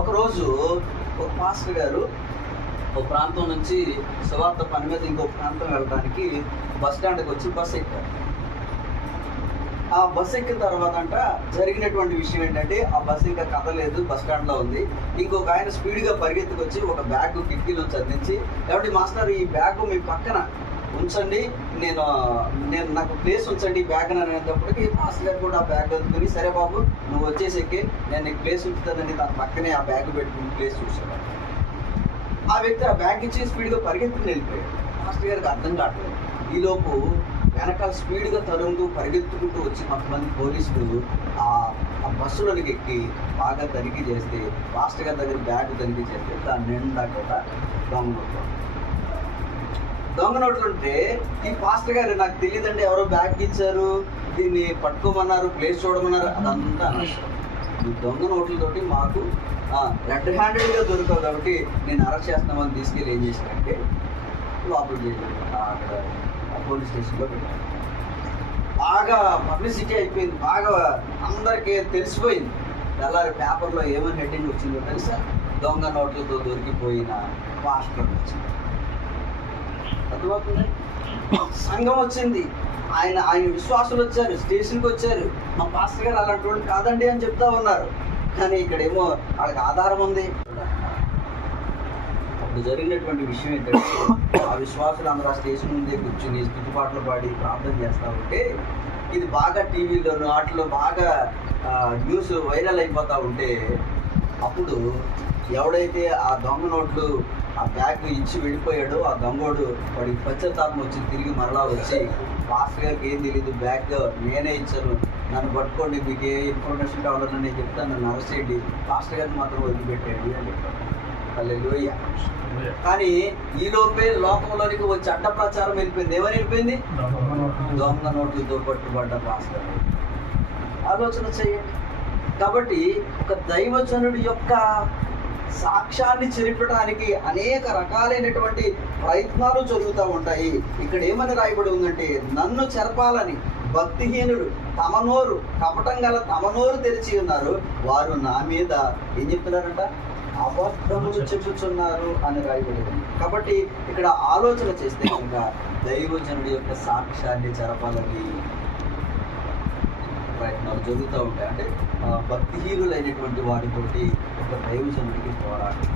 ఒకరోజు ఒక పాస్టర్ గారు ఒక ప్రాంతం నుంచి సువార్త పని మీద ఇంకో ప్రాంతం వెళ్ళడానికి బస్ స్టాండ్కి వచ్చి బస్ ఎక్కారు. ఆ బస్ ఎక్కిన తర్వాత జరిగినటువంటి విషయం ఏంటంటే, ఆ బస్ ఇంకా కదలేదు, బస్ స్టాండ్లో ఉంది. ఇంకొక ఆయన స్పీడ్గా పరిగెత్తుకొచ్చి ఒక బ్యాగ్ కిటికీలోంచి అందించి, ఏమండి మాస్టర్ ఈ బ్యాగ్ మీ పక్కన ఉంచండి, నేను నాకు ప్లేస్ ఉంచండి ఈ బ్యాగ్ అనేటప్పటికి మాస్టర్ గారు కూడా ఆ బ్యాగ్ అందుకుని, సరే బాబు నువ్వు వచ్చేసి ఎక్కి నేను నీకు ప్లేస్ ఉంచుతానండి, తన పక్కనే ఆ బ్యాగ్ పెట్టుకుని ప్లేస్ చూసాడు. ఆ వ్యక్తి ఆ బ్యాగ్ ఇచ్చి స్పీడ్గా పరిగెత్తుకుని వెళ్ళిపోయాడు. మాస్టర్ గారికి అర్థం కావట్లేదు. ఈలోపు వెనకాల స్పీడ్గా తరుముతూ పరిగెత్తుకుంటూ వచ్చి కొంతమంది పోలీసులు ఆ బస్సులోకి ఎక్కి బాగా తనిఖీ చేస్తే, మాస్టర్ గారి దగ్గర బ్యాగ్ తనిఖీ చేస్తే దాని నిండా కూడా దొంగ నోట్లు ఉంటే, ఈ పాస్టర్ గారు నాకు తెలియదండి, ఎవరో బ్యాగ్ ఇచ్చారు, దీన్ని పట్టుకోమన్నారు, ప్లేస్ చూడమన్నారు, అదంతా అనవసరం. ఈ దొంగ నోట్లతోటి మాకు రెడ్ హ్యాండెడ్గా దొరకవు కాబట్టి నేను అరెస్ట్ చేస్తామని తీసుకెళ్ళి ఏం చేశానంటే లోపల అక్కడ పోలీస్ స్టేషన్లో పెట్టాను. బాగా పబ్లిసిటీ అయిపోయింది, బాగా అందరికీ తెలిసిపోయింది. తెల్లారి పేపర్లో ఏమని హెడ్డింగ్ వచ్చిందో తెలుసా? దొంగ నోట్లతో దొరికిపోయిన పాస్టర్ వచ్చింది. అర్థమవుతుంది? సంఘం వచ్చింది, ఆయన విశ్వాసులు వచ్చారు, స్టేషన్కి వచ్చారు. మా పాస్టర్ గారు అలాంటి వాళ్ళు కాదండి అని చెప్తా ఉన్నారు. కానీ ఇక్కడేమో వాళ్ళకి ఆధారం ఉంది. అప్పుడు జరిగినటువంటి విషయం ఏంటంటే, ఆ విశ్వాసులు అందరూ ఆ స్టేషన్ ముందే కూర్చుని స్థుతిపాటలు పాడి ప్రార్థన చేస్తూ ఉంటే, ఇది బాగా టీవీలోను వాటిలో బాగా న్యూస్ వైరల్ అయిపోతూ ఉంటే, అప్పుడు ఎవడైతే ఆ దొంగ నోట్లు ఆ బ్యాగ్ ఇచ్చి వెళ్ళిపోయాడో ఆ దొంగోడు వాడికి పశ్చాత్తాపం వచ్చి తిరిగి మరలా వచ్చి, పాస్టర్ గారికి ఏం తెలియదు, బ్యాగ్ నేనే ఇచ్చాను, నన్ను పట్టుకోండి, మీకు ఏ ఇన్ఫర్మేషన్ కావాలని నేను చెప్తాను, నన్ను అరెస్ట్ చేయండి, పాస్టర్ గారిని మాత్రం వదిలిపెట్టండి అని చెప్పాను. హల్లెలూయా. కానీ ఈలోపే లోకంలోనికి వచ్చి అడ్డ ప్రచారం వెళ్ళిపోయింది. ఏమని వెళ్ళిపోయింది? దొంగ నోట్లతో పట్టుబడ్డ పాస్టర్. ఆలోచన చేయండి. కాబట్టి ఒక దైవజనుడి యొక్క సాక్ష్యాన్ని చెరిపడానికి అనేక రకాలైనటువంటి ప్రయత్నాలు జరుగుతూ ఉంటాయి. ఇక్కడ ఏమని రాయబడి ఉందంటే, నన్ను చెరపాలని భక్తిహీనుడు తమ నోరు, కపటం గల తమ నోరు తెరిచి ఉన్నారు, వారు నా మీద ఏం చెప్తున్నారంట? అబద్ధములు చెప్పుచున్నారు అని రాయబడి ఉంది. కాబట్టి ఇక్కడ ఆలోచన చేస్తే కనుక దైవజనుడి యొక్క సాక్ష్యాన్ని చెరపాలని ప్రయత్నాలు జరుగుతూ ఉంటాయి. అంటే భక్తిహీనులైనటువంటి వారితోటి ఒక దైవజనుడికి పోరాటం.